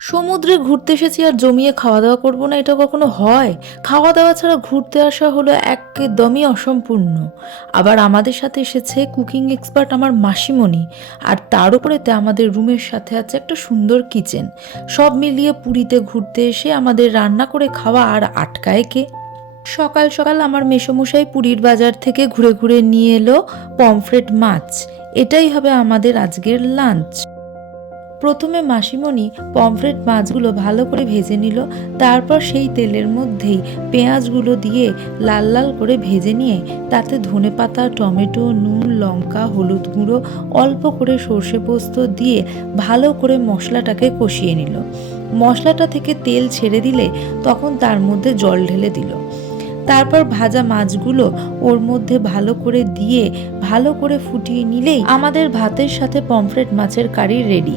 সমুদ্রে ঘুরতে এসেছি আর জমিয়ে খাওয়া দাওয়া করব না, এটা কখনো হয়? খাওয়া দাওয়া ছাড়া ঘুরতে আসা হলো একদমই অসম্পূর্ণ। আবার আমাদের সাথে এসেছে কুকিং এক্সপার্ট আমার মাসিমণি, আর তার উপরেতে আমাদের রুমের সাথে আছে একটা সুন্দর কিচেন। সব মিলিয়ে পুরীতে ঘুরতে এসে আমাদের রান্না করে খাওয়া আর আটকায় কে? সকাল সকাল আমার মেসমশাই পুরীর বাজার থেকে ঘুরে ঘুরে নিয়ে এলো পমফ্রেট মাছ। এটাই হবে আমাদের আজকের লাঞ্চ। প্রথমে মাসিমণি পমফ্রেট মাছগুলো ভালো করে ভেজে নিল, তারপর সেই তেলের মধ্যেই পেঁয়াজগুলো দিয়ে লাল লাল করে ভেজে নিয়ে তাতে ধনে পাতা টমেটো, নুন, লঙ্কা, হলুদ গুঁড়ো, অল্প করে সর্ষে পোস্ত দিয়ে ভালো করে মশলাটাকে কষিয়ে নিল। মশলাটা থেকে তেল ছেড়ে দিলে তখন তার মধ্যে জল ঢেলে দিল। তারপর ভাজা মাছগুলো ওর মধ্যে ভালো করে দিয়ে ভালো করে ফুটিয়ে নিলেই আমাদের ভাতের সাথে পমফ্রেট মাছের কারি রেডি।